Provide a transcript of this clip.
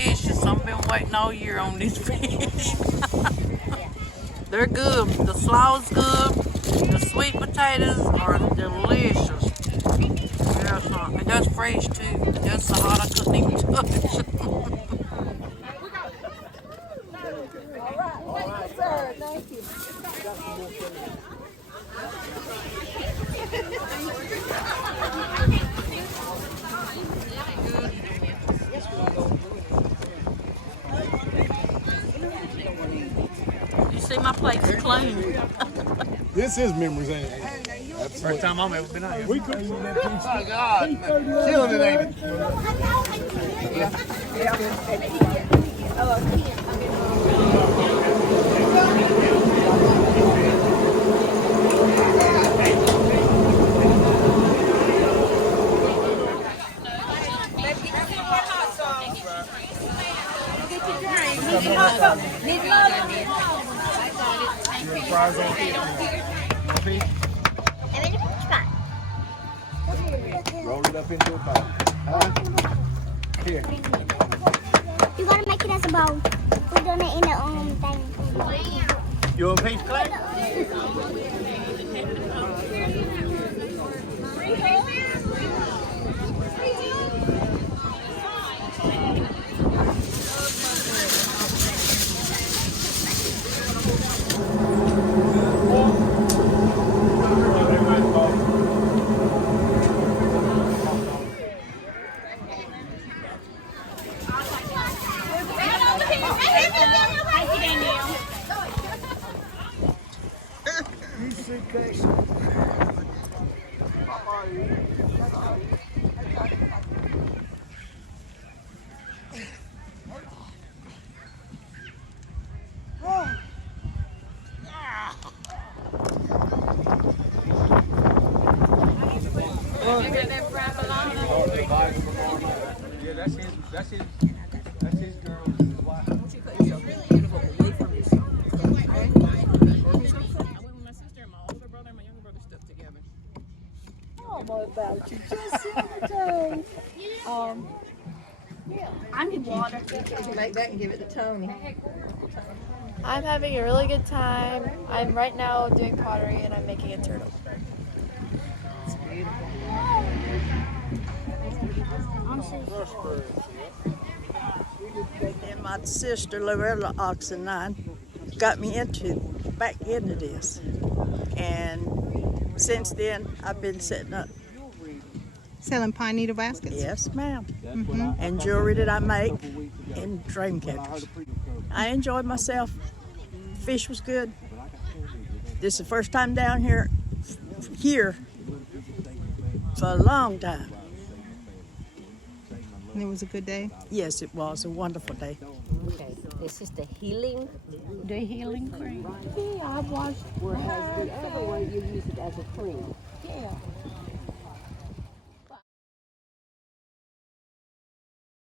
delicious. I've been waiting all year on these fish. They're good. The slaw's good. The sweet potatoes are delicious. Yes, and that's fresh too. That's so hot I couldn't even touch. All right, sir. Thank you. You see my plate's clean. This is memories, ain't it? First time I've ever been out here. We could do that. Oh, God. Killing it, ain't it? Fries on roll it up into a bowl. Here. You gotta make it as a bowl. We're doing it in the thing. You want a piece, Clay? Yeah, that's his girl. Wife. I went with my sister and my older brother and my younger brother stuck together. Oh, more about you. Just the other day. I need water. Make that and give it to Tony. I'm having a really good time. I'm right now doing pottery and I'm making a turtle. It's beautiful. And my sister Loretta Oxenine got me back into this, and since then I've been setting up. Selling pine needle baskets? Yes, ma'am. And jewelry that I make and dream catchers. I enjoyed myself. Fish was good. This is the first time down here for a long time. And it was a good day? Yes, it was a wonderful day. Okay, this is the healing cream. Yeah, I've watched. Whereas the other one, you use it as a cream. Yeah.